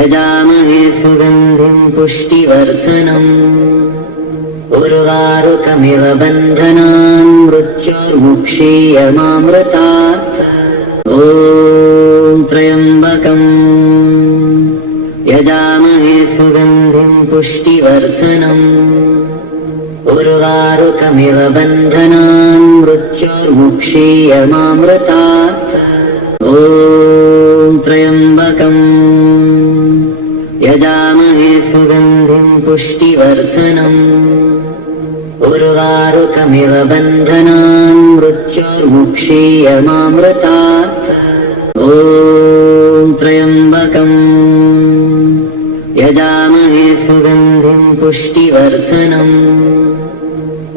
यजामहे सुगन्धिं पुष्टिवर्धनम् उर्वारुकमिव बन्धनान् मृत्योर्मुक्षीयमामृतात्। ॐ त्र्यम्बकम् यजामहे सुगन्धिं पुष्टिवर्धनम् उर्वारुकमिव बन्धनान् मृत्योर्मुक्षीयमामृतात्। ॐ त्र्यम्बकम् यजामहे सुगन्धिं पुष्टिवर्धनम् उर्वारुकमिव बन्धनान् मृत्योर्मुक्षीयमामृतात्। ॐ त्र्यम्बकम् यजामहे सुगन्धिं पुष्टिवर्धनम्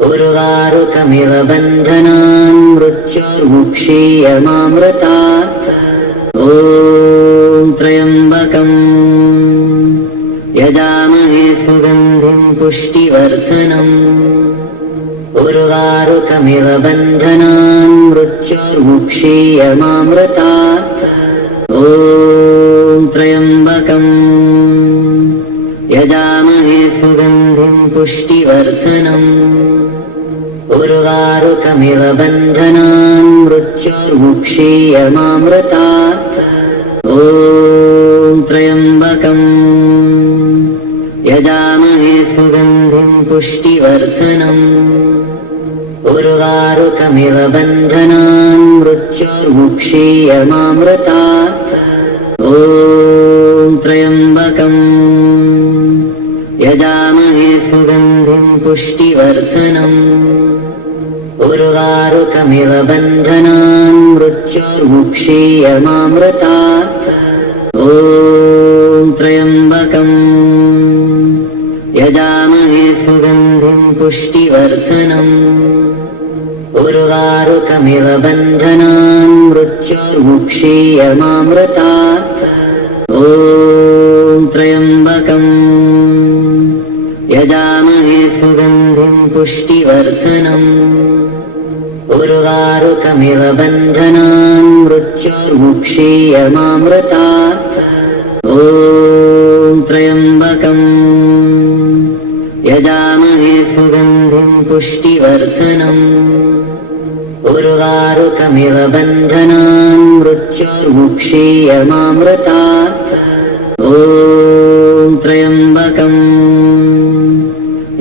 उर्वारुकमिव बन्धनान् मृत्योर्मुक्षीयमामृतात्। ॐ त्र्यम्बकम् यजामहे सुगन्धिं पुष्टिवर्धनम् उर्वारुकमिव बन्धनान् मृत्योर्मुक्षीयमामृतात्। ॐ त्र्यम्बकम् यजामहे सुगन्धिं पुष्टिवर्धनम् उर्वारुकमिव बन्धनान् मृत्योर्मुक्षीयमामृतात्। ॐ त्र्यम्बकम् यजामहे सुगन्धिं पुष्टिवर्धनम् उर्वारुकमिव बन्धनान् मृत्योर्मुक्षीयमामृतात्। ॐ त्र्यम्बकम् यजामहे सुगन्धिं पुष्टिवर्धनम् उर्वारुकमिव बन्धनान् मृत्योर्मुक्षीयमामृतात्। ॐ त्र्यम्बकम् यजामहे सुगन्धिं पुष्टिवर्धनम् उर्वारुकमिव बन्धनान् मृत्योर्मुक्षीयमामृतात्। ॐ त्र्यम्बकम् यजामहे सुगन्धिं पुष्टिवर्धनम् उर्वारुकमिव बन्धनान् मृत्योर्मुक्षीयमामृतात्। ॐ त्र्यम्बकम् यजामहे सुगन्धिं पुष्टिवर्धनम् उर्वारुकमिव बन्धनान् मृत्योर्मुक्षीयमामृतात्। ॐ त्र्यम्बकम्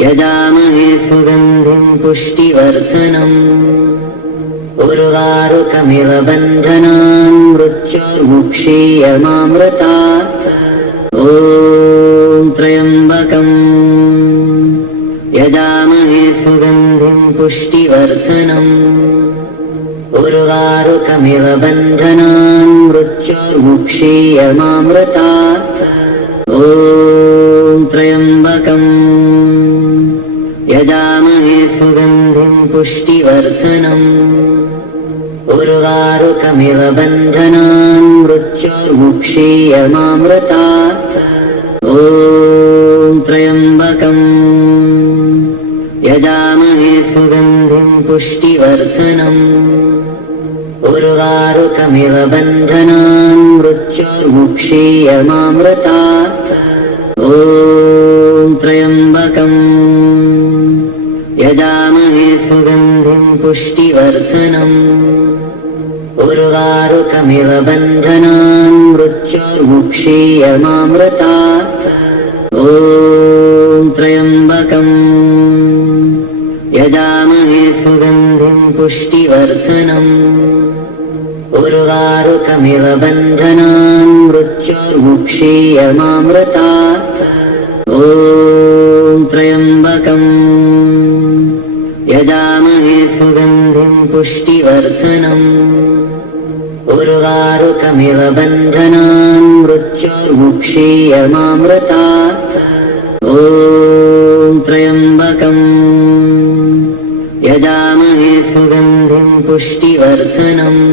यजामहे सुगन्धिं पुष्टिवर्धनम् उर्वारुकमिव बन्धनान् मृत्योर्मुक्षीयमामृतात्। ॐ त्र्यम्बकम् यजामहे सुगन्धिं पुष्टिवर्धनम् उर्वारुकमिव बन्धनान् मृत्योर्मुक्षीयमामृतात्। ॐ त्र्यम्बकम् यजामहे सुगन्धिं पुष्टिवर्धनम् उर्वारुकमिव बन्धनान् मृत्योर्मुक्षीयमामृतात्। ॐ त्र्यम्बकम् यजामहे सुगन्धिं पुष्टिवर्धनम् उर्वारुकमिव बन्धनान् मृत्योर्मुक्षीयमामृतात्। ॐ त्र्यम्बकम् यजामहे सुगन्धिं पुष्टिवर्धनम् उर्वारुकमिव बन्धनान् मृत्योर्मुक्षीयमामृतात्। ॐ त्र्यम्बकम् यजामहे सुगन्धिं पुष्टिवर्धनम् उर्वारुकमिव बन्धनान् मृत्योर्मुक्षीयमामृतात्। ॐ त्र्यम्बकम् यजामहे सुगन्धिं पुष्टिवर्धनम् उर्वारुकमिव बन्धनान् मृत्योर्मुक्षीयमामृतात्। ॐ त्र्यम्बकम् यजामहे सुगन्धिं पुष्टिवर्धनम्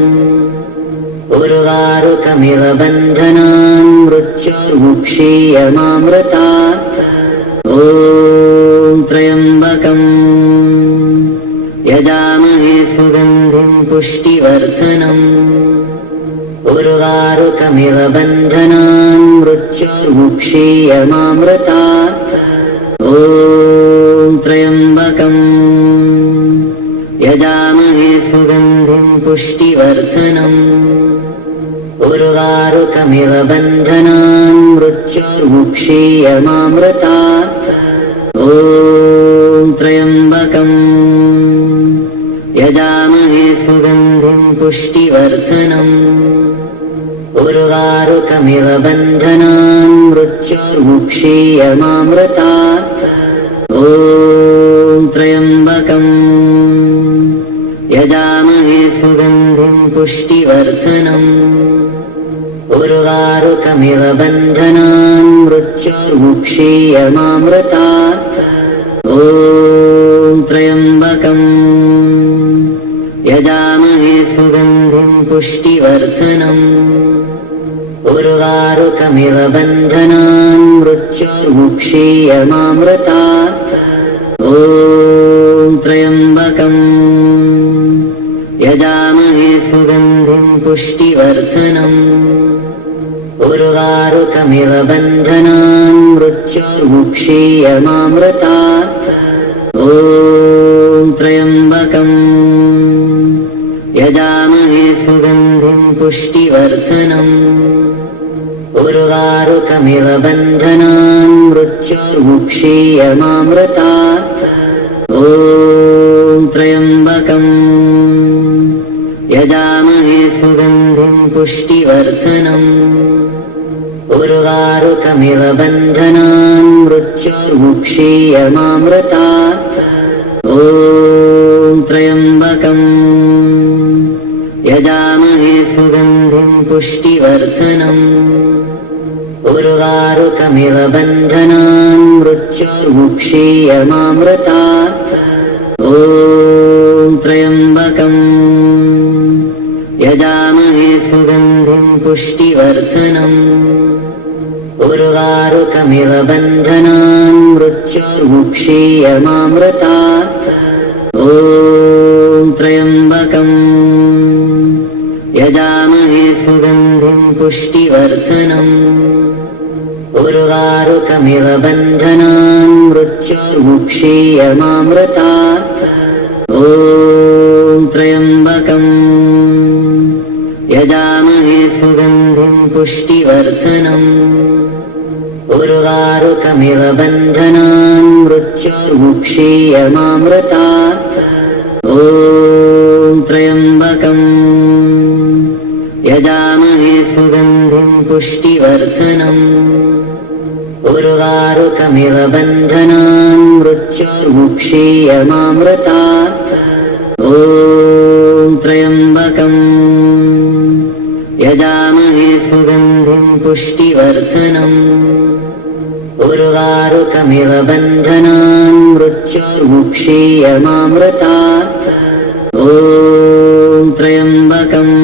उर्वारुकमिव बन्धनान् मृत्योर्मुक्षीयमामृतात्। ॐ त्र्यम्बकम् यजामहे सुगन्धिं पुष्टिवर्धनम् उर्वारुकमिव बन्धनान् मृत्योर्मुक्षीयमामृतात् ॐ त्र्यम्बकम् यजामहे सुगन्धिं पुष्टिवर्धनम् उर्वारुकमिव बन्धनान् मृत्योर्मुक्षीयमामृतात् ॐ त्र्यम्बकम् यजामहे सुगन्धिं पुष्टिवर्धनम् उर्वारुकमिव बन्धनान् मृत्योर्मुक्षीयमामृतात् ॐ त्र्यम्बकम् यजामहे सुगन्धिं पुष्टिवर्धनम् उर्वारुकमिव बन्धनान् मृत्योर्मुक्षीयमामृतात् ॐ त्र्यम्बकम् यजामहे सुगन्धिं पुष्टिवर्धनम् उर्वारुकमिव बन्धनान् मृत्योर्मुक्षीयमामृतात् ॐ त्र्यम्बकम् यजामहे सुगन्धिं पुष्टिवर्धनम् उर्वारुकमिव बन्धनान् मृत्योर्मुक्षीयमामृतात् ॐ त्र्यम्बकम् यजामहे सुगन्धिं पुष्टिवर्धनम् उर्वारुकमिव बन्धनान् मृत्योर्मुक्षीयमामृतात् ॐ त्र्यम्बकम् यजामहे सुगन्धिं पुष्टिवर्धनम् उर्वारुकमिव बन्धनान् मृत्योर्मुक्षीयमामृतात् ॐ त्र्यम्बकम् यजामहे सुगन्धिं पुष्टिवर्धनम् उर्वारुकमिव बन्धनान् मृत्योर्मुक्षीयमामृतात् ॐ त्र्यम्बकम् यजामहे सुगन्धिं पुष्टिवर्धनम् उर्वारुकमिव बन्धनान् मृत्योर्मुक्षीयमामृतात् ॐ त्र्यम्बकम् यजामहे सुगन्धिं पुष्टिवर्धनम् उर्वारुकमिव बन्धनान् मृत्योर्मुक्षीयमामृतात् ॐ त्र्यम्बकम् यजामहे सुगन्धिं पुष्टिवर्धनम् उर्वारुकमिव बन्धनान् मृत्योर्मुक्षीयमामृतात् ॐ त्र्यम्बकम् यजामहे सुगन्धिं पुष्टिवर्धनम् उर्वारुकमिव बन्धनान् मृत्योर्मुक्षीयमामृतात् ॐ त्र्यम्बकम् यजामहे सुगन्धिं पुष्टिवर्धनम् उर्वारुकमिव बन्धनान् मृत्योर्मुक्षीयमामृतात् ॐ त्र्यम्बकम्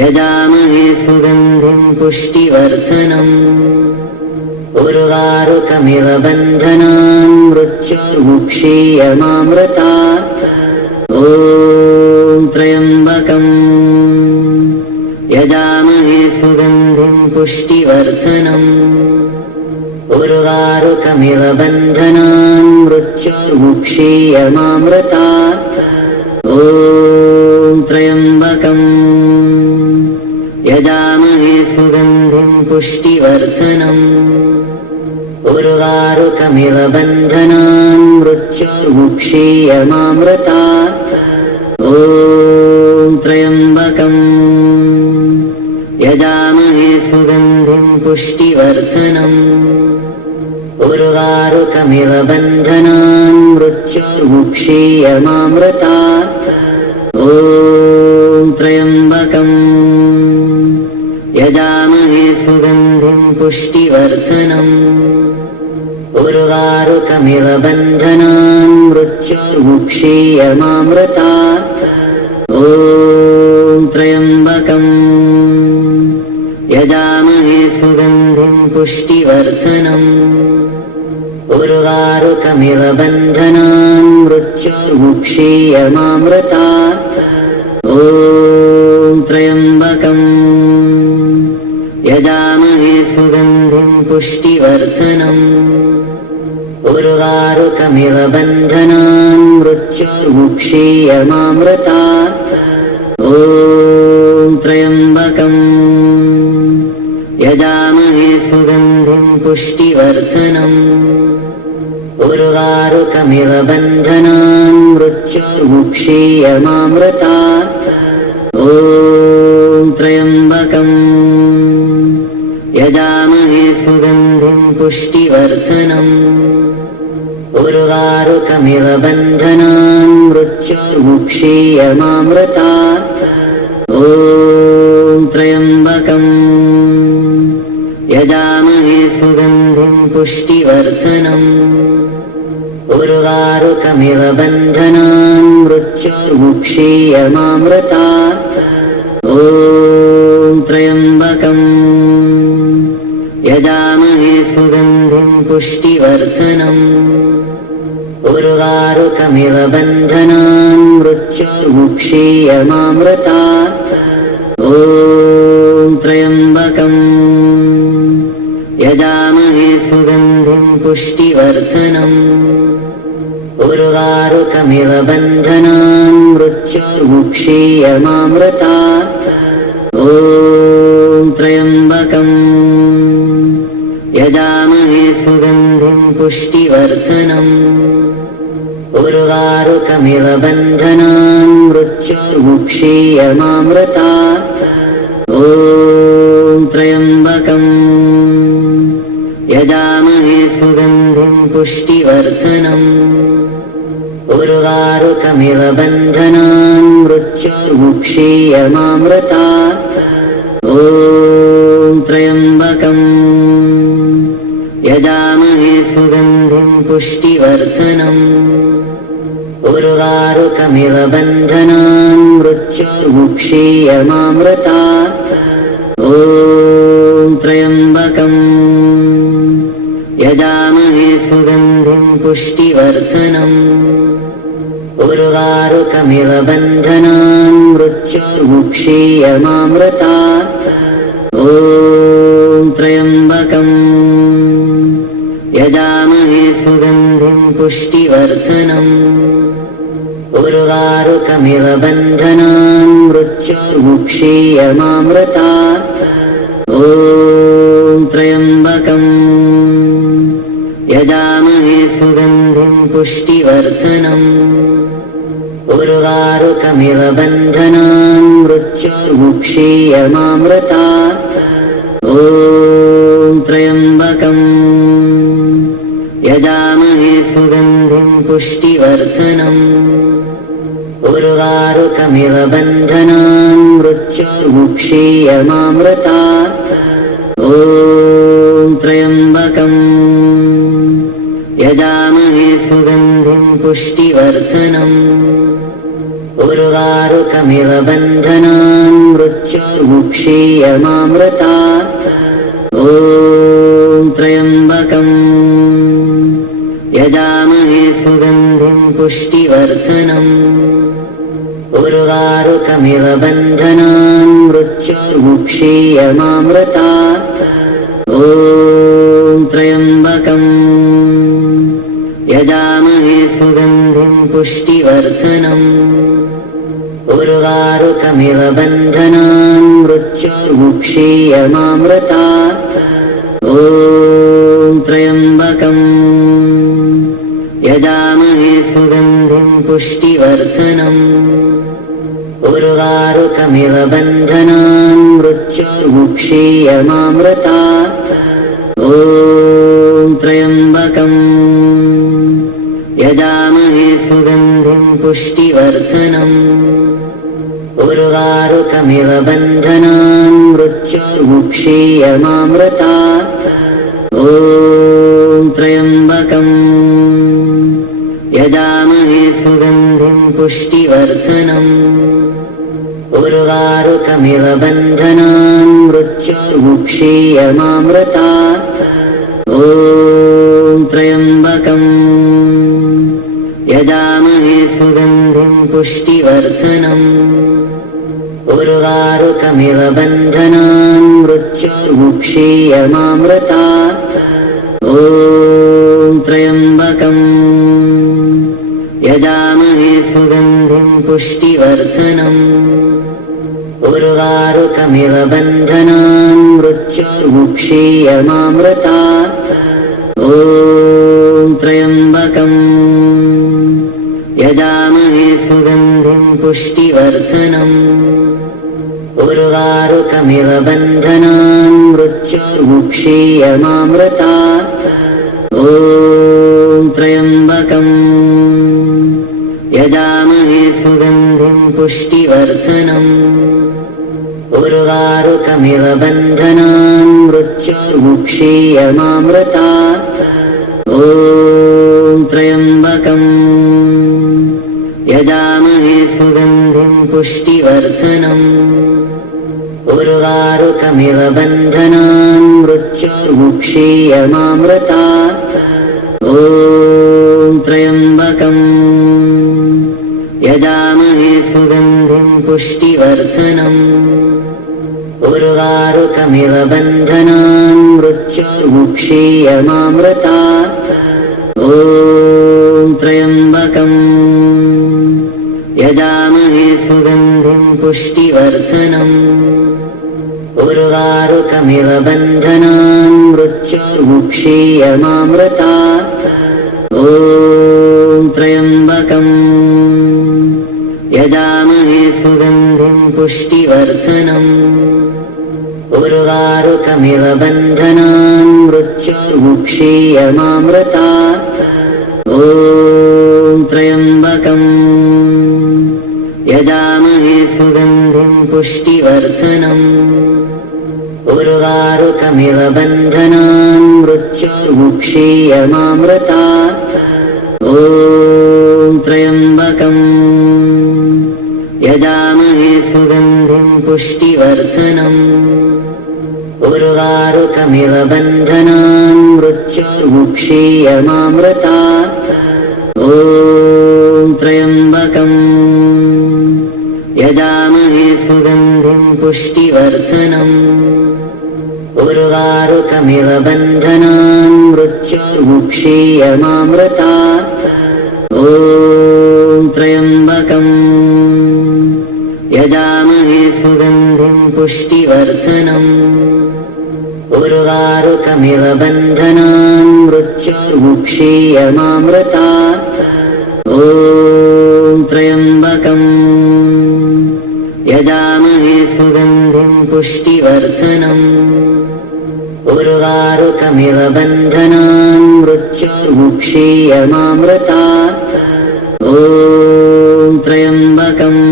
यजामहे सुगन्धिं पुष्टिवर्धनम् उर्वारुकमिव बन्धनान् मृत्योर्मुक्षीयमामृतात् ॐ त्र्यम्बकम् यजामहे सुगन्धिं पुष्टिवर्धनम् उर्वारुकमिव बन्धनान् मृत्योर्मुक्षीयमामृतात् ॐ त्र्यम्बकम् यजामहे सुगन्धिं पुष्टिवर्धनम् उर्वारुकमिव बन्धनान् मृत्योर्मुक्षीयमामृतात् ॐ त्र्यम्बकम् यजामहे सुगन्धिं पुष्टिवर्धनम् उर्वारुकमिव बन्धनान् मृत्योर्मुक्षीयमामृतात् ॐ त्र्यम्बकम् यजामहे सुगन्धिं पुष्टिवर्धनम् उर्वारुकमिव बन्धनान् मृत्योर्मुक्षीयमामृतात् ॐ त्र्यम्बकम् यजामहे सुगन्धिं पुष्टिवर्धनम् उर्वारुकमिव बन्धनान् मृत्योर्मुक्षीयमामृतात् ॐ त्र्यम्बकम् सुगन्धिं पुष्टिवर्धनम् उर्वारुकमिव बन्धनान् मृत्योर्मुक्षीयमामृतात् ॐ त्र्यम्बकम् यजामहे सुगन्धिं पुष्टिवर्धनम् उर्वारुकमिव बन्धनान् मृत्योर्मुक्षीयमामृतात् ॐ त्र्यम्बकम् यजामहे सुगन्धिं पुष्टिवर्धनम् उर्वारुकमिव बन्धनान् मृत्योर्मुक्षीयमामृतात् ॐ त्र्यम्बकम् यजामहे सुगन्धिं पुष्टिवर्धनम् उर्वारुकमिव बन्धनान् मृत्योर्मुक्षीयमामृतात् ॐ त्र्यम्बकम् यजामहे सुगन्धिं पुष्टिवर्धनम् उर्वारुकमिव बन्धनान् मृत्योर्मुक्षीयमामृतात् ॐ त्र्यम्बकम् यजामहे सुगन्धिं पुष्टिवर्धनम् उर्वारुकमिव बन्धनान् मृत्योर्मुक्षीयमामृतात् ॐ त्र्यम्बकम् यजामहे सुगन्धिं पुष्टिवर्धनम् उर्वारुकमिव बन्धनान् मृत्योर्मुक्षीयमामृतात् ॐ त्र्यम्बकम् यजामहे सुगन्धिं पुष्टिवर्धनम् उर्वारुकमिव बन्धनान् मृत्योर्मुक्षीयमामृतात् ॐ त्र्यम्बकम् यजामहे सुगन्धिं पुष्टिवर्धनम् उर्वारुकमिव बन्धनान् मृत्योर्मुक्षीयमामृतात् ॐ त्र्यम्बकम् यजामहे सुगन्धिं पुष्टिवर्धनम् उर्वारुकमिव बन्धनान् मृत्योर्मुक्षीयमामृतात् ॐ त्र्यम्बकम् यजामहे सुगन्धिं पुष्टिवर्धनम् उर्वारुकमिव बन्धनान् मृत्योर्मुक्षीयमामृतात् ॐ त्र्यम्बकम् यजामहे सुगन्धिं पुष्टिवर्धनम् उर्वारुकमिव बन्धनान् मृत्योर्मुक्षीयमामृतात् ॐ त्र्यम्बकम् यजामहे सुगन्धिं पुष्टिवर्धनम् उर्वारुकमिव बन्धनान् मृत्योर्मुक्षीयमामृतात् ॐ त्र्यम्बकम् यजामहे सुगन्धिं पुष्टिवर्धनम् उर्वारुकमिव बन्धनान् मृत्योर्मुक्षीयमामृतात् ॐ त्र्यम्बकम् यजामहे सुगन्धिं पुष्टिवर्धनम् उर्वारुकमिव बन्धनान् मृत्योर्मुक्षीयमामृतात् ॐ त्र्यम्बकम् यजामहे सुगन्धिं पुष्टिवर्धनम् उर्वारुकमिव बन्धनान् मृत्योर्मुक्षीयमामृतात् ॐ त्र्यम्बकम् यजामहे सुगन्धिं पुष्टिवर्धनम् उर्वारुकमिव बन्धनान् मृत्योर्मुक्षीयमामृतात् ॐ त्र्यम्बकम् यजामहे सुगन्धिं पुष्टिवर्धनम् उर्वारुकमिव बन्धनान् मृत्योर्मुक्षीयमामृतात् ॐ त्र्यम्बकम् यजामहे सुगन्धिं पुष्टिवर्धनम् उर्वारुकमिव बन्धनान् मृत्योर्मुक्षीयमामृतात् ॐ त्र्यम्बकम् यजामहे सुगन्धिं पुष्टिवर्धनम् उर्वारुकमिव बन्धनान् मृत्योर्मुक्षीयमामृतात् ॐ त्र्यम्बकम् यजामहे सुगन्धिं पुष्टिवर्धनम् उर्वारुकमिव बन्धनान् मृत्योर्मुक्षीयमामृतात् ॐ त्र्यम्बकम् यजामहे सुगन्धिं पुष्टिवर्धनम् उर्वारुकमिव बन्धनान् मृत्योर्मुक्षीयमामृतात् ॐ त्र्यम्बकम् यजामहे सुगन्धिं पुष्टिवर्धनम् उर्वारुकमिव बन्धनान् मृत्योर्मुक्षीयमामृतात् ॐ त्र्यम्बकम् यजामहे सुगन्धिं पुष्टिवर्धनम् उर्वारुकमिव बन्धनान् मृत्योर्मुक्षीयमामृतात् ॐ त्र्यम्बकम् यजामहे सुगन्धिं पुष्टिवर्धनम् उर्वारुकमिव बन्धनान् मृत्योर्मुक्षीयमामृतात् ॐ त्र्यम्बकम् यजामहे सुगन्धिं पुष्टिवर्धनम् उर्वारुकमिव बन्धनान् मृत्योर्मुक्षीयमामृतात् ॐ त्र्यम्बकम् यजामहे सुगन्धिं पुष्टिवर्धनम् उर्वारुकमिव बन्धनान् मृत्योर्मुक्षीयमामृतात् ॐ त्र्यम्बकम् यजामहे सुगन्धिं पुष्टिवर्धनम् उर्वारुकमिव बन्धनान् मृत्योर्मुक्षीयमामृतात् ॐ त्र्यम्बकम् यजामहे सुगन्धिं पुष्टिवर्धनम् उर्वारुकमिव बन्धनान् मृत्योर्मुक्षीयमामृतात् ॐ त्र्यम्बकम् यजामहे सुगन्धिं पुष्टिवर्धनम् उर्वारुकमिव बन्धनान् मृत्योर्मुक्षीयमामृतात् ॐ त्र्यम्बकम् यजामहे सुगन्धिं पुष्टिवर्धनम् उर्वारुकमिव बन्धनान् मृत्योर्मुक्षीयमामृतात् ॐ त्र्यम्बकम् यजामहे सुगन्धिं पुष्टिवर्धनम् उर्वारुकमिव बन्धनान् मृत्योर्मुक्षीयमामृतात् ॐ त्र्यम्बकम्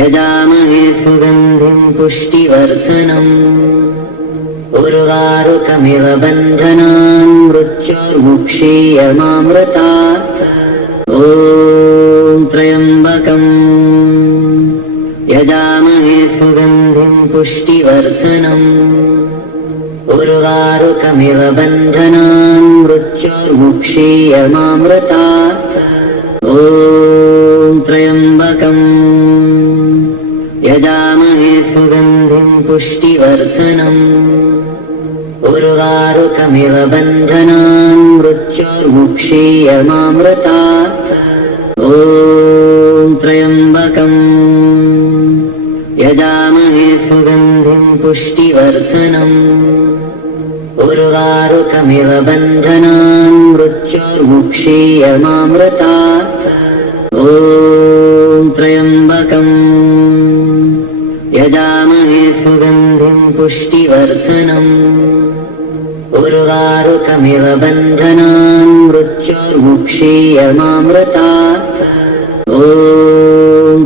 यजामहे सुगन्धिं पुष्टिवर्धनम् उर्वारुकमिव बन्धनान् मृत्योर्मुक्षीयमामृतात् ॐ त्र्यम्बकम् यजामहे सुगन्धिं पुष्टिवर्धनम् उर्वारुकमिव बन्धनान् मृत्योर्मुक्षीयमामृतात् ॐ त्र्यम्बकम् यजामहे सुगन्धिं पुष्टिवर्धनम् उर्वारुकमिव बन्धनान् मृत्योर्मुक्षीयमामृतात् ॐ त्र्यम्बकम् यजामहे सुगन्धिं पुष्टिवर्धनम् उर्वारुकमिव बन्धनान् मृत्योर्मुक्षीयमामृतात् ॐ त्र्यम्बकम् यजामहे सुगन्धिं पुष्टिवर्धनम् उर्वारुकमिव बन्धनान् मृत्योर्मुक्षीयमामृतात् ॐ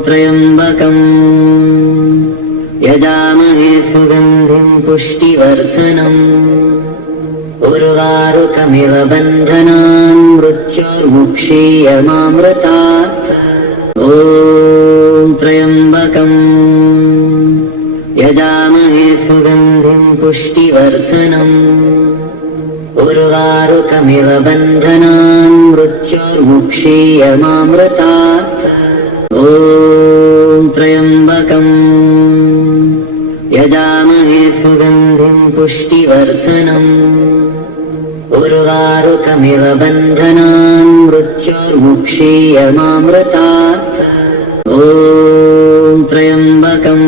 त्र्यम्बकम् यजामहे सुगन्धिं पुष्टिवर्धनम् उर्वारुकमिव बन्धनान् मृत्योर्मुक्षीयमामृतात् ॐ त्र्यम्बकम् यजामहे सुगन्धिं पुष्टिवर्धनम् उर्वारुकमिव बन्धनान् मृत्योर्मुक्षीयमामृतात् ॐ त्र्यम्बकम् यजामहे सुगन्धिं पुष्टिवर्धनम् उर्वारुकमिव बन्धनान् मृत्योर्मुक्षीयमामृतात् ॐ त्र्यम्बकम्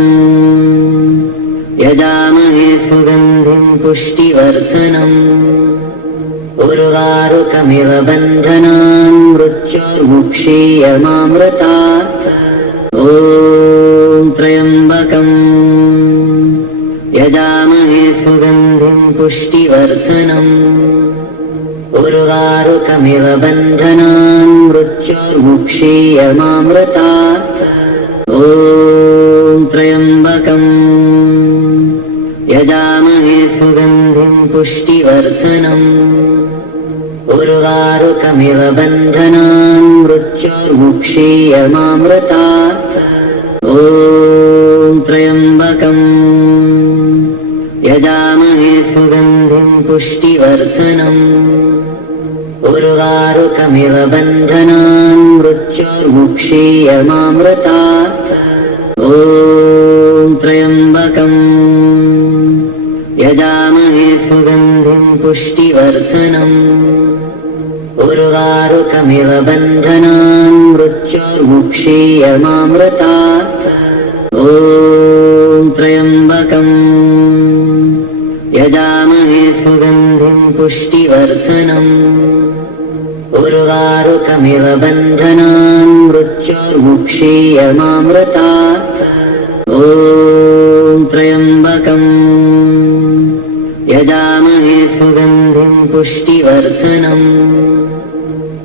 यजामहे सुगन्धिं पुष्टिवर्धनम् उर्वारुकमिव बन्धनान् मृत्योर्मुक्षीयमामृतात् ॐ त्र्यम्बकम् यजामहे सुगन्धिं पुष्टिवर्धनम् उर्वारुकमिव बन्धनान् मृत्योर्मुक्षीयमामृतात् ॐ त्र्यम्बकम् यजामहे सुगन्धिं पुष्टिवर्धनम् उर्वारुकमिव बन्धनान् मृत्योर्मुक्षीयमामृतात् ॐ त्र्यम्बकम् यजामहे सुगन्धिं पुष्टिवर्धनम् उर्वारुकमिव बन्धनान् मृत्योर्मुक्षीयमामृतात् ॐ त्र्यम्बकम् यजामहे सुगन्धिं पुष्टिवर्धनम् उर्वारुकमिव बन्धनान् मृत्योर्मुक्षीयमामृतात् ॐ त्र्यम्बकम् यजामहे सुगन्धिं पुष्टिवर्धनम् उर्वारुकमिव बन्धनान् मृत्योर्मुक्षीयमामृतात् ॐ त्र्यम्बकम् यजामहे सुगन्धिं पुष्टिवर्धनम्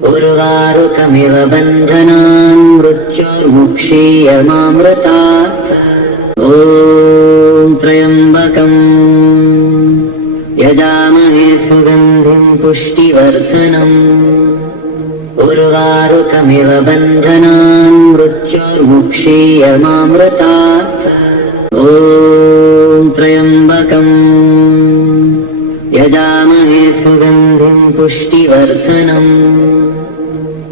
उर्वारुकमिव बन्धनान् मृत्योर्मुक्षीयमामृतात् ॐ त्र्यम्बकम् यजामहे सुगन्धिं पुष्टिवर्धनम् उर्वारुकमिव बन्धनान् मृत्योर्मुक्षीयमामृतात् ॐ त्र्यम्बकम् यजामहे सुगन्धिं पुष्टिवर्धनम्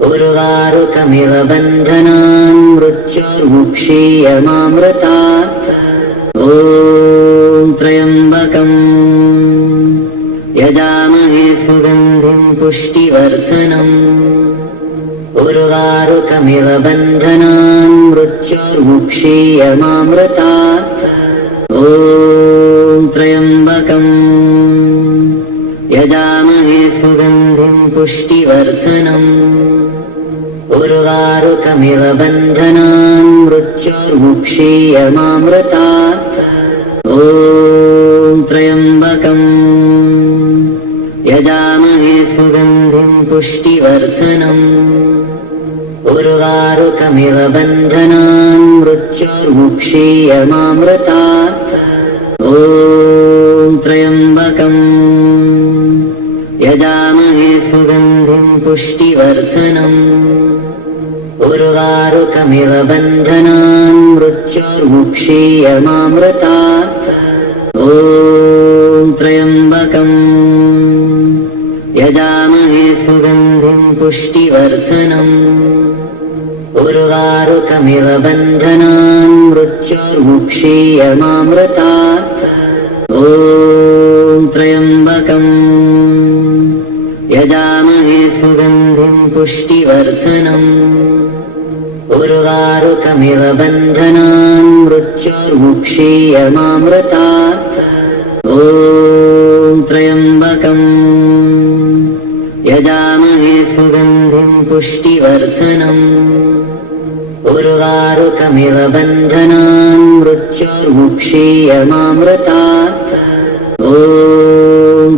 उर्वारुकमिव बन्धनान् मृत्योर्मुक्षीयमामृतात् ॐ त्र्यम्बकम् यजामहे सुगन्धिं पुष्टिवर्धनम् उर्वारुकमिव बन्धनान् मृत्योर्मुक्षीयमामृतात् ॐ त्र्यम्बकम् यजामहे सुगन्धिं पुष्टिवर्धनम् उर्वारुकमिव बन्धनान् मृत्योर्मुक्षीयमामृतात् ॐ त्र्यम्बकम् यजामहे सुगन्धिं पुष्टिवर्धनम् उर्वारुकमिव बन्धनान् मृत्योर्मुक्षीयमामृतात् ॐ त्र्यम्बकम् यजामहे सुगन्धिं पुष्टिवर्धनम् उर्वारुकमिव बन्धनान् मृत्योर्मुक्षीयमामृतात् ॐ त्र्यम्बकम् यजामहे सुगन्धिं पुष्टिवर्धनम् उर्वारुकमिव बन्धनान् मृत्योर्मुक्षीयमामृतात् ॐ त्र्यम्बकम् यजामहे सुगन्धिं पुष्टिवर्धनम् उर्वारुकमिव बन्धनान् मृत्योर्मुक्षीयमामृतात् ॐ त्र्यम्बकम् यजामहे सुगन्धिं पुष्टिवर्धनम् उर्वारुकमिव बन्धनान् मृत्योर्मुक्षीयमामृतात् ॐ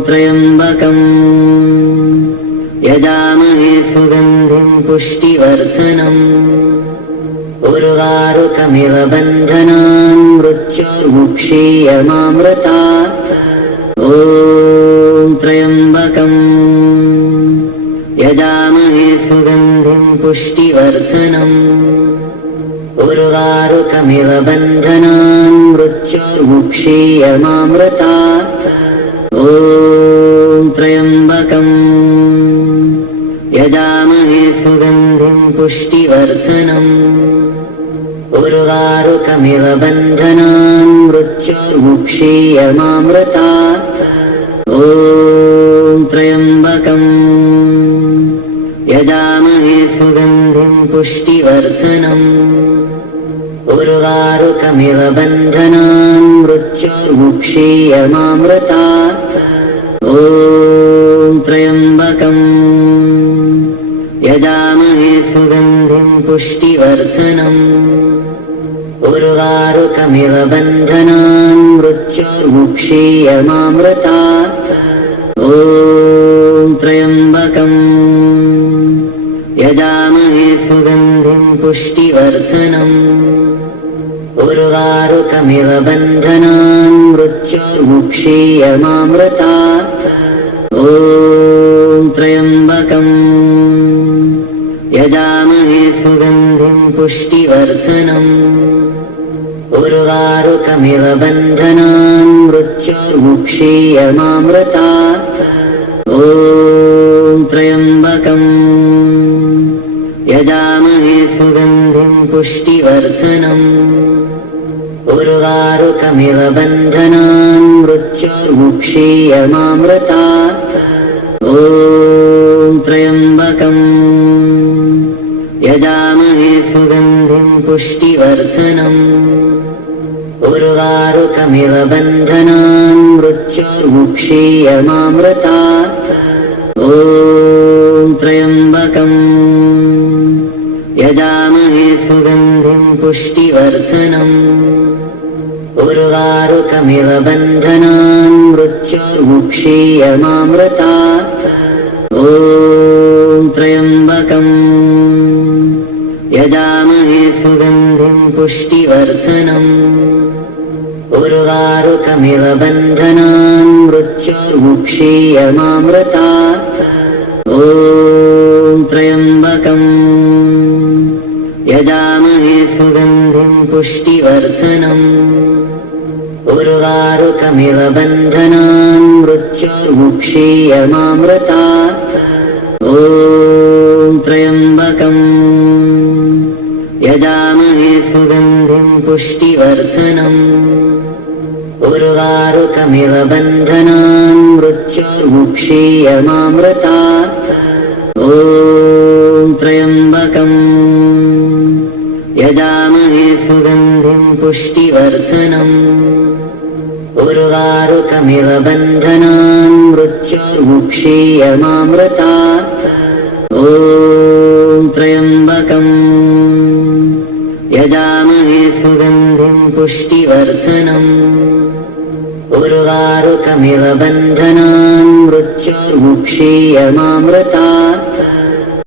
त्र्यम्बकम् यजामहे सुगन्धिं पुष्टिवर्धनम् उर्वारुकमिव बन्धनान् मृत्योर्मुक्षीयमामृतात् ॐ त्र्यम्बकम् यजामहे सुगन्धिं पुष्टिवर्धनम् उर्वारुकमिव बन्धनान् मृत्योर्मुक्षीयमामृतात् ॐ त्र्यम्बकम् यजामहे सुगन्धिं पुष्टिवर्धनम् उर्वारुकमिव बन्धनान् मृत्योर्मुक्षीयमामृतात् ॐ त्र्यम्बकम् यजामहे सुगन्धिं पुष्टिवर्धनम् उर्वारुकमिव बन्धनान् मृत्योर्मुक्षीयमामृतात् ॐ त्र्यम्बकम् यजामहे सुगन्धिं पुष्टिवर्धनम् उर्वारुकमिव बन्धनान् मृत्योर्मुक्षीयमामृतात् ॐ त्र्यम्बकम् यजामहे सुगन्धिं पुष्टिवर्धनम् उर्वारुकमिव बन्धनान् मृत्योर्मुक्षीयमामृतात् ॐ त्र्यम्बकम् यजामहे सुगन्धिं पुष्टिवर्धनम् उर्वारुकमिव बन्धनान् मृत्योर्मुक्षीयमामृतात् ॐ त्र्यम्बकम् यजामहे सुगन्धिं पुष्टिवर्धनम् उर्वारुकमिव बन्धनान् मृत्योर्मुक्षीयमामृतात् ॐ त्र्यम्बकम् यजामहे सुगन्धिं पुष्टिवर्धनम् उर्वारुकमिव बन्धनान् मृत्योर्मुक्षीयमामृतात् ॐ त्र्यम्बकम् यजामहे सुगन्धिं पुष्टिवर्धनम् उर्वारुकमिव बन्धनान् मृत्योर्मुक्षीयमामृतात् ॐ त्र्यम्बकम् यजामहे सुगन्धिं पुष्टिवर्धनम् उर्वारुकमिव बन्धनान् मृत्योर्मुक्षीयमामृतात् ॐ त्र्यम्बकम् यजामहे सुगन्धिं पुष्टिवर्धनम् उर्वारुकमिव बन्धनान् मृत्योर्मुक्षीयमामृतात् ॐ त्र्यम्बकम् यजामहे सुगन्धिं पुष्टिवर्धनम् उर्वारुकमिव बन्धनान् मृत्योर्मुक्षीयमामृतात् ॐ त्र्यम्बकम् यजामहे सुगन्धिं पुष्टिवर्धनम् उर्वारुकमिव बन्धनान् मृत्योर्मुक्षीयमामृतात् ॐ त्र्यम्बकम् यजामहे सुगन्धिं पुष्टिवर्धनम् उर्वारुकमिव बन्धनान् मृत्योर्मुक्षीयमामृतात्